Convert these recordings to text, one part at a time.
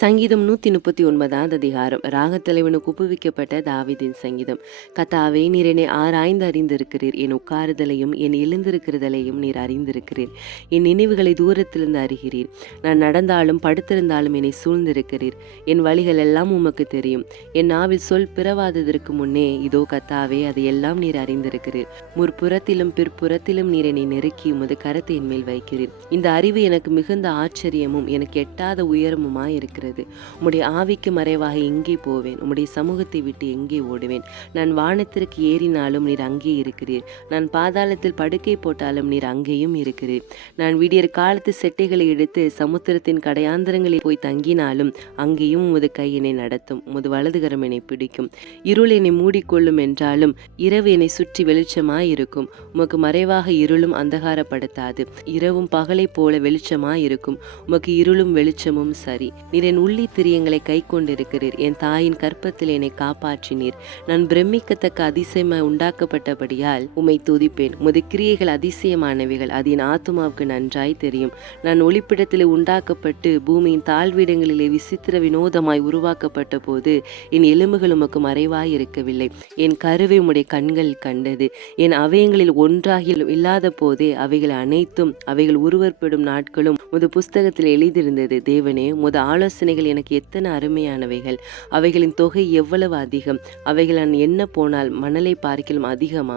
சங்கீதம் 139 அதிகாரம். ராகத்தலைவனுக்கு ஒப்புவிக்கப்பட்ட தாவீதின் சங்கீதம். கர்த்தாவே, நீர் என்னை ஆராய்ந்து அறிந்திருக்கிறீர். என் உட்காருதலையும் என் எழுந்திருக்கிறதலையும் நீர் அறிந்திருக்கிறீர். என் நினைவுகளை தூரத்திலிருந்து அறிகிறீர். நான் நடந்தாலும் படுத்திருந்தாலும் என்னை சூழ்ந்திருக்கிறீர். என் வழிகள் எல்லாம் உமக்கு தெரியும். என் நாவில் சொல் பிறவாததற்கு முன்னே இதோ கர்த்தாவே, அதையெல்லாம் நீர் அறிந்திருக்கிறீர். முற்புறத்திலும் பிற்புறத்திலும் நீர் என்னை நெருக்கி உமது கரத்தை என் மேல் வைக்கிறீர். இந்த அறிவு எனக்கு மிகுந்த ஆச்சரியமும் எனக்கு எட்டாத உயரமுமாய் இருக்கிறது. உம்முடைய ஆவிக்கு மறைவாக எங்கே போவேன்? உம்முடைய சமூகத்தை விட்டு எங்கே ஓடுவேன்? நான் வானத்திற்கு ஏறினாலும் நீர் அங்கே இருக்கிறீர். நான் பாதாளத்தில் படுக்கை போட்டாலும் நீர் அங்கேயும் இருக்கிறீர். நான் விடியற் காலத்து செட்டைகளை எடுத்து சமுத்திரத்தின் கடையாந்தரங்களில் போய் தங்கினாலும் அங்கேயும் உமது கை என்னை நடத்தும். உமது வலதுகரம் என்னை பிடிக்கும். இருள் என்னை மூடிக்கொள்ளும் என்றாலும் இரவு என்னை சுற்றி வெளிச்சமாயிருக்கும். உமக்கு மறைவாக இருளும் அந்தகாரப்படுத்தாது. இரவும் பகலை போல வெளிச்சமாயிருக்கும். உமக்கு இருளும் வெளிச்சமும் சரி. நீர் என் உள்ளி திரியங்களை கை கொண்டிருக்கிறீர். என் தாயின் கற்பத்தில் என்னை காப்பாற்றினீர். நான் பிரமிக்கத்தக்க அதிசயமாய் உண்டாக்கப்பட்டபடியால் உம்மை துதிப்பேன். உமது கிரியைகள் அதிசயமானவைகள், அது என் ஆத்துமாவுக்கு நன்றாய் தெரியும். நான் ஒளிப்பிடத்திலே உண்டாக்கப்பட்டு பூமியின் தாழ்விடங்களிலே விசித்திர வினோதமாய் உருவாக்கப்பட்ட போது என் எலும்புகள் உமக்கு மறைவாய் இருக்கவில்லை. என் கருவை உம்முடைய கண்கள் கண்டது. என் அவயங்களில் ஒன்றாகி இல்லாத போதே அவைகள் அனைத்தும் அவைகள் உருவற்படும் நாட்களும் உமது புஸ்தகத்தில் எழுதியிருந்தது. தேவனே, உமது ஆலோசனைகள் எனக்கு எத்தனை அருமையானவைகள்! அவைகளின் தொகை எவ்வளவு அதிகம்! அவைகள் நான் என்ன போனால் மணலை பார்க்கிலும் அதிகமா?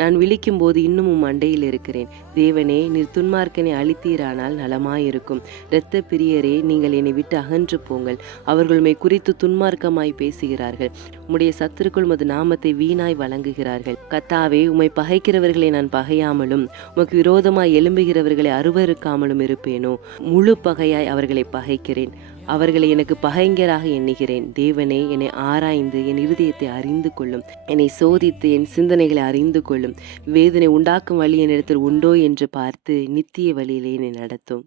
நான் விழிக்கும் போது இன்னும் உம் அண்டையில் இருக்கிறேன். தேவனே, நீர் துன்மார்க்கனை அழித்தீரானால் நலமாயிருக்கும். இரத்த பிரியரே, நீங்கள் என்னை விட்டு அகன்று போங்கள். அவர்கள் உம்மை குறித்து துன்மார்க்கமாய் பேசுகிறார்கள். உம்முடைய சத்துருக்கள் உமது நாமத்தை வீணாய் வழங்குகிறார்கள். கர்த்தாவே, உம்மை பகைக்கிறவர்களை நான் பகையாமலும் உமக்கு விரோதமாய் எழும்புகிறவர்களை அருவருக்காமலும் இருப்பேனோ? முழு பகையாய் அவர்களை பகைக்கிறேன். அவர்களை எனக்கு பகைஞராக எண்ணுகிறேன். தேவனே, என்னை ஆராய்ந்து என் இருதயத்தை அறிந்து கொள்ளும். என்னை சோதித்து என் சிந்தனைகளை அறிந்து கொள்ளும். வேதனை உண்டாக்கும் வழி என்னிடத்தில் உண்டோ என்று பார்த்து நித்திய வழியிலே என்னை நடத்தும்.